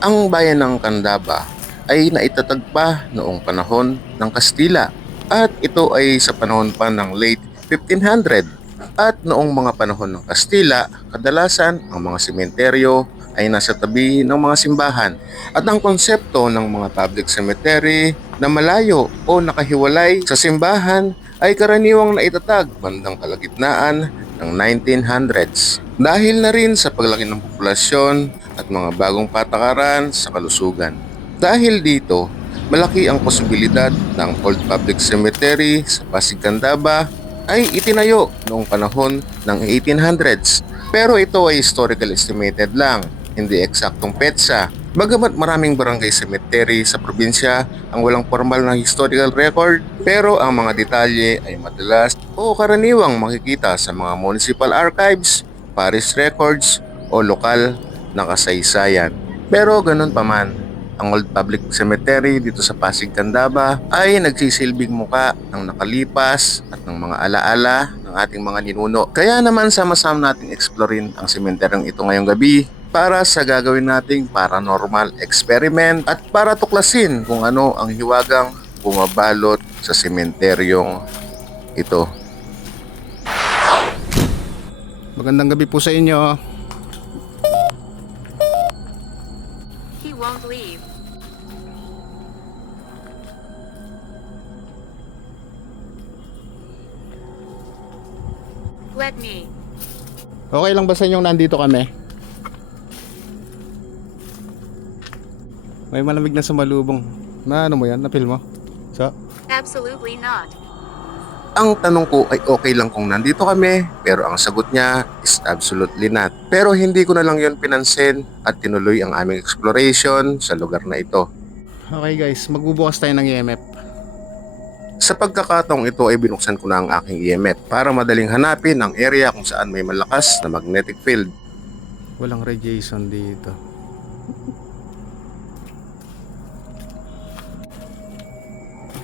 Ang bayan ng Candaba ay naitatag pa noong panahon ng Kastila at ito ay sa panahon pa ng late 1500. At noong mga panahon ng Kastila, kadalasan ang mga sementeryo ay nasa tabi ng mga simbahan at ang konsepto ng mga public cemetery na malayo o nakahiwalay sa simbahan ay karaniwang naitatag bandang kalagitnaan ng 1900s. Dahil na rin sa paglaki ng populasyon at mga bagong patakaran sa kalusugan. Dahil dito, malaki ang posibilidad na ang Old Public Cemetery sa Pasig Candaba ay itinayo noong panahon ng 1800s. Pero ito ay historical estimated lang, hindi eksaktong petsa. Bagamat maraming barangay cemetery sa probinsya ang walang formal na historical record, pero ang mga detalye ay madalas o karaniwang makikita sa mga municipal archives, parish records o lokal na kasaysayan. Pero ganun pa man, ang Old Public Cemetery dito sa Pasig Candaba ay nagsisilbing muka ng nakalipas at ng mga alaala ng ating mga ninuno. Kaya naman sama-sama nating explorin ang sementeryong ito ngayong gabi para sa gagawin nating paranormal experiment at para tuklasin kung ano ang hiwagang bumabalot sa sementeryong ito. Magandang gabi po sa inyo. He won't leave. Let me. Okay lang ba sa inyong nandito kami? May malamig na sumalubong. Na ano mo yan? Napil mo? So? Absolutely not. Ang tanong ko ay okay lang kung nandito kami, pero ang sagot niya is absolutely not. Pero hindi ko na lang yon pinansin at tinuloy ang aming exploration sa lugar na ito. Okay guys, magbubukas tayo ng EMF. Sa pagkakataong ito ay binuksan ko na ang aking EMF para madaling hanapin ang area kung saan may malakas na magnetic field. Walang radiation dito.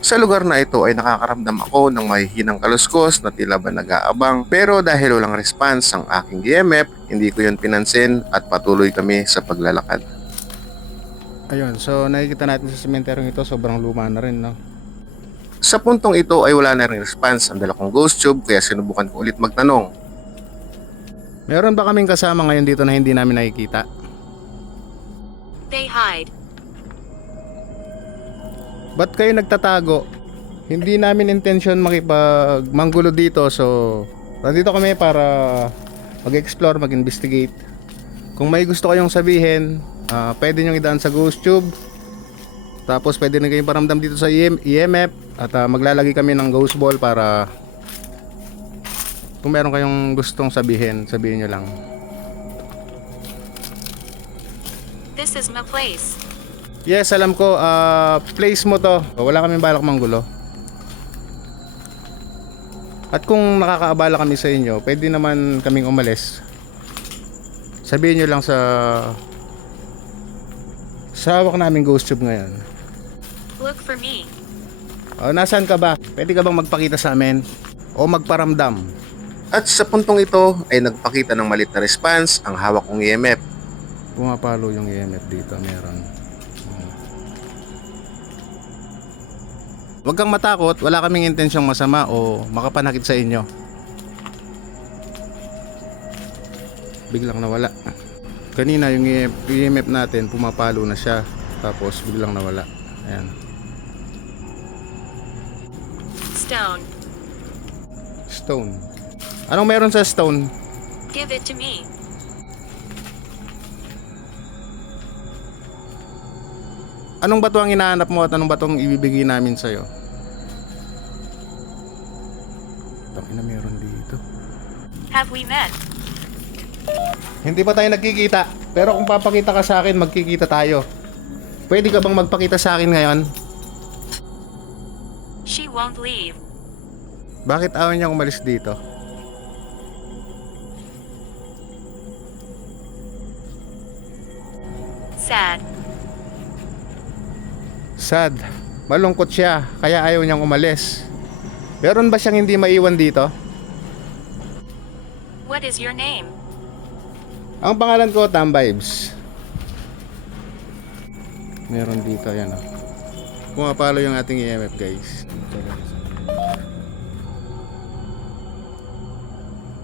Sa lugar na ito ay nakakaramdam ako ng mahihinang kaluskos na tila ba nag-aabang, pero dahil walang response ang aking EMF, hindi ko yun pinansin at patuloy kami sa paglalakad. Ayun, so nakikita natin sa sementeryong ito, sobrang luma na rin, no? Sa puntong ito ay wala na ring response ang dala kong ghost tube kaya sinubukan ko ulit magtanong. Meron ba kaming kasama ngayon dito na hindi namin nakikita? They hide. Ba't kayo nagtatago? Hindi namin intention makipagmanggulo dito, so nandito kami para mag-explore, mag-investigate. Kung may gusto kayong sabihin, pwede nyo idaan sa ghost tube. Tapos pwede rin kayong paramdam dito sa EMF at maglalagay kami ng ghost ball para kung meron kayong gustong sabihin, sabihin nyo lang. This is my place. Yes, alam ko, place mo to. Wala kaming balak manggulo. At kung nakakaabala kami sa inyo, pwede naman kaming umalis. Sabihin nyo lang sa hawak naming ghost tube ngayon. Look for me. Nasaan ka ba? Pwede ka bang magpakita sa amin? O magparamdam? At sa puntong ito ay nagpakita ng malit na response ang hawak kong EMF. Pumapalo yung EMF dito, meron. Huwag kang matakot, wala kaming intensyong masama o makapanakit sa inyo. Biglang nawala. Kanina yung EMF natin, pumapalo na siya. Tapos biglang nawala. Ayan. Stone. Stone. Anong meron sa stone? Give it to me. Anong bato ang hinahanap mo at anong bato ang ibibigay namin sa'yo? Taki na meron dito. Have we met? Hindi pa tayo nagkikita, pero kung papakita ka sa akin, magkikita tayo. Pwede ka bang magpakita sa akin ngayon? She won't leave. Bakit ayaw niya umalis dito? Sad. Sad. Malungkot siya, kaya ayaw niyang umalis. Meron ba siyang hindi maiwan dito? What is your name? Ang pangalan ko, Tam Vibes. Meron dito, yan o. Pumapalo yung ating EMF guys.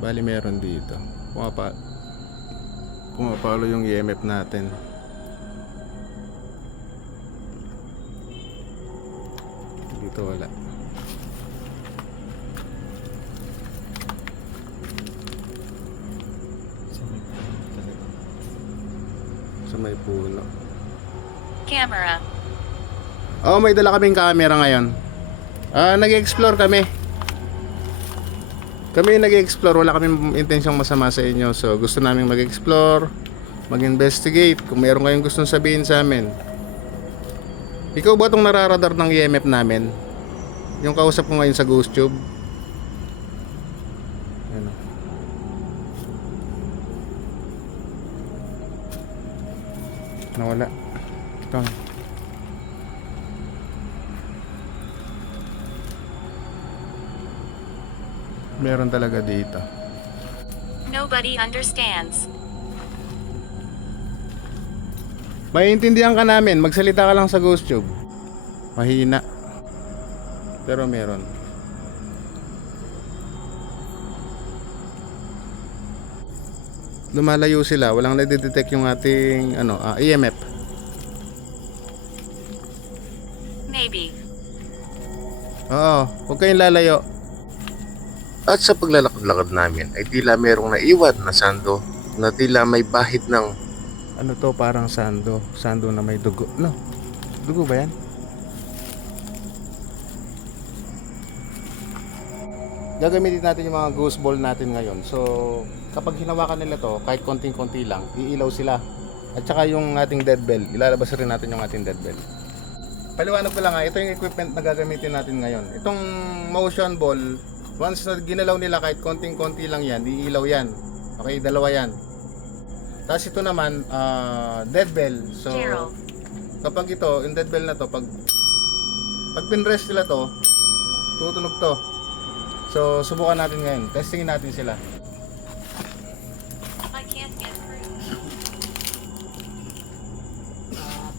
Bali meron dito. Pumapalo yung EMF natin. Dito wala. Sa may puno. Camera. Oh, may dala kaming camera ngayon. Nag-explore kami. Kami nag-explore, wala kaming intensyong masama sa inyo. So, gusto naming mag-explore, mag-investigate. Kung mayroon kayong gustong sabihin sa amin. Ikaw ba itong nararadar ng EMF namin? Yung kausap ko ngayon sa GhostTube. Ano? Nawala. Ito. Meron talaga dito. Nobody understands. Maiintindihan ka namin, magsalita ka lang sa GhostTube. Mahina. Pero meron. Lumalayo sila, walang nadidetect yung ating EMF. Maybe. Oo, huwag kayong lalayo. At sa paglalakad-lakad namin ay tila merong naiwan na sando na tila may bahid ng Ano to, parang sando. Sando na may dugo. No, dugo ba yan? Gagamitin natin yung mga ghost ball natin ngayon. So, kapag hinawakan nila to, kahit konting-konti lang, iilaw sila. At saka yung ating dead bell, ilalabas rin natin yung ating dead bell. Paliwanag ko lang nga, ito yung equipment na gagamitin natin ngayon. Itong motion ball, once na ginalaw nila kahit konting-konti lang yan, iilaw yan. Okay, dalawa yan. Tapos ito naman, dead bell. So, Zero. kapag ito, yung dead bell na to, pag pinrest nila to, tutunog to. So, subukan natin ngayon. Testingin natin sila. I can't get through.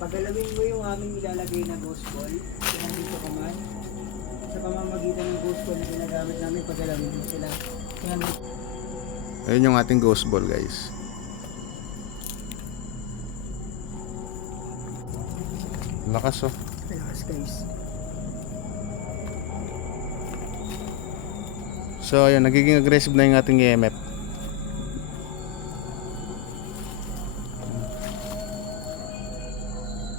Pagalawin mo yung aming ilalagay na ghost ball. Kaya dito ka man. Sa pamamagitan ng ghost ball na ginagamit namin, pagalawin mo sila. Kaya Ayun yung ating ghost ball, guys. Lakas oh. relax guys. So ayun, nagiging aggressive na yung ating EMF.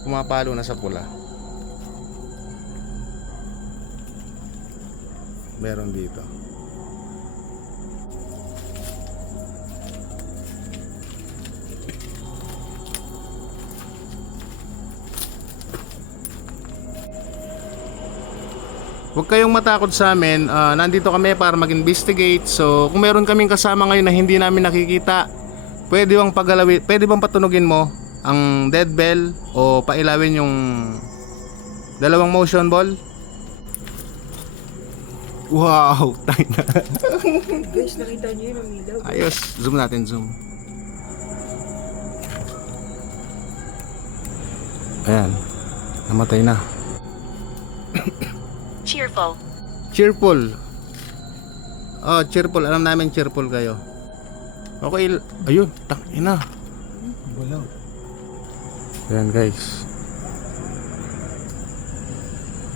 Pumapalo na sa pula. Meron dito. Huwag kayong matakot sa amin. Nandito kami para mag-investigate. So, kung meron kaming kasama ngayon na hindi namin nakikita, pwede bang patunugin mo ang dead bell o pailawin yung dalawang motion ball? Wow, tayo na. Guys, nakita niyo yun ang ilaw. Ayos, zoom natin, zoom. Ayan, namatay na. Cheerful. Cheerful. Oh, cheerful. Alam namin cheerful kayo. Okay, ayun, tangina. Wala. Ayan guys.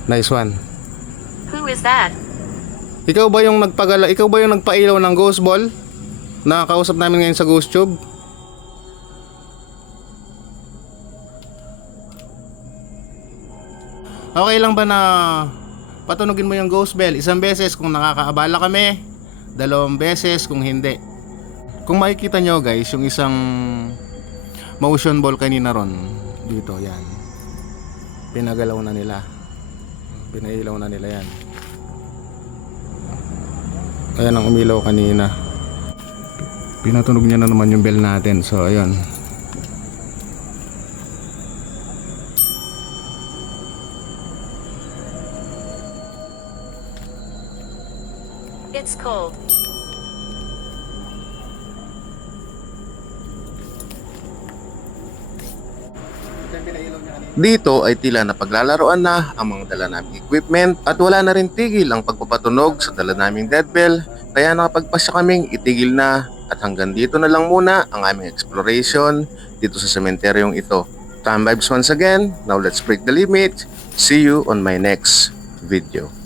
Nice one. Who is that? Ikaw ba yung nagpailaw ng ghost ball? Nakakausap namin ngayon sa GhostTube. Okay lang ba na patunugin mo yung ghost bell isang beses kung nakakaabala kami, 2 beses kung hindi? Kung makikita nyo guys, yung isang motion ball kanina ron, dito yan, pinagalaw na nila, pinailaw na nila yan. Ayan ang umilaw kanina. Pinatunog niya na naman yung bell natin. So ayun. It's cold. Dito ay tila napaglalaroan na ang mga dala naming equipment at wala na rin tigil ang pagpapatunog sa dala naming dead bell, kaya nakapagpasya kaming itigil na at hanggang dito na lang muna ang aming exploration dito sa sementeryong ito. Time vibes once again, now let's break the limit. See you on my next video.